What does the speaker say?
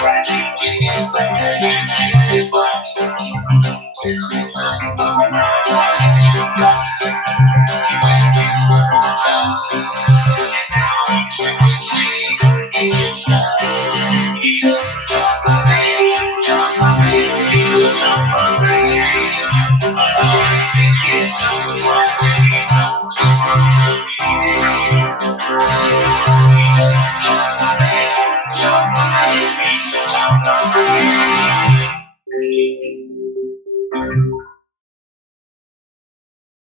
scratching, digging, laying into the black. Till the light